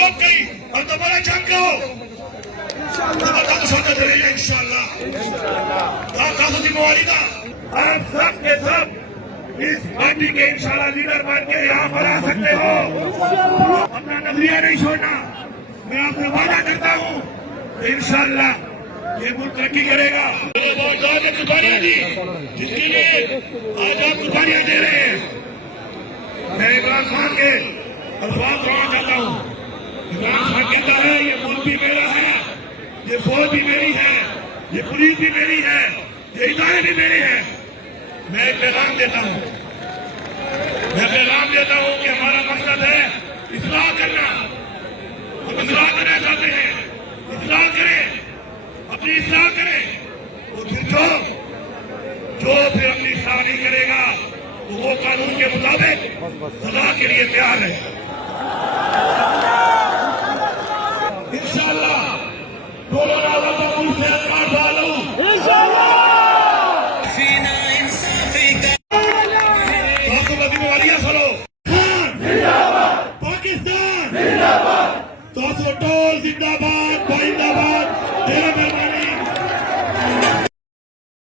توپ گئی اور دوبارہ جنگ کو زبردست ہوتا چلے گا انشاءاللہ. کافی ذمہ داری کا آپ سب کے سب اس پارٹی کے انشاءاللہ لیڈر بن کے یہاں پر آ سکتے ہو. اپنا نظریہ نہیں چھوڑنا. میں آپ سے وعدہ کرتا ہوں انشاءاللہ یہ ملک ترقی کرے گا. بہت زیادہ قربانیاں دی جس کے لیے آج آپ قربانیاں دے رہے ہیں. میں عمران خان کے الفاظ سننا چاہتا ہوں. عمران خان کہتا ہے یہ ملک بھی میرا ہے, یہ فوج بھی میری ہے, یہ پولیس بھی میری ہے, یہ ادارے بھی میرے ہیں. میں ایک پیغام دیتا ہوں کہ ہمارا مقصد ہے اصلاح کرنا. ہم اصلاح کرنا چاہتے ہیں. اصلاح کریں, اپنی اصلاح کریں. وہ پھر جو پھر اپنی اصلاح نہیں کرے گا وہ قانون کے مطابق سزا کے لیے تیار ہے. انشاءاللہ دونوں نوجوانوں سے اطلاع ڈالوں. پاکستان زندہ باد, زندہ باد, زندہ باد.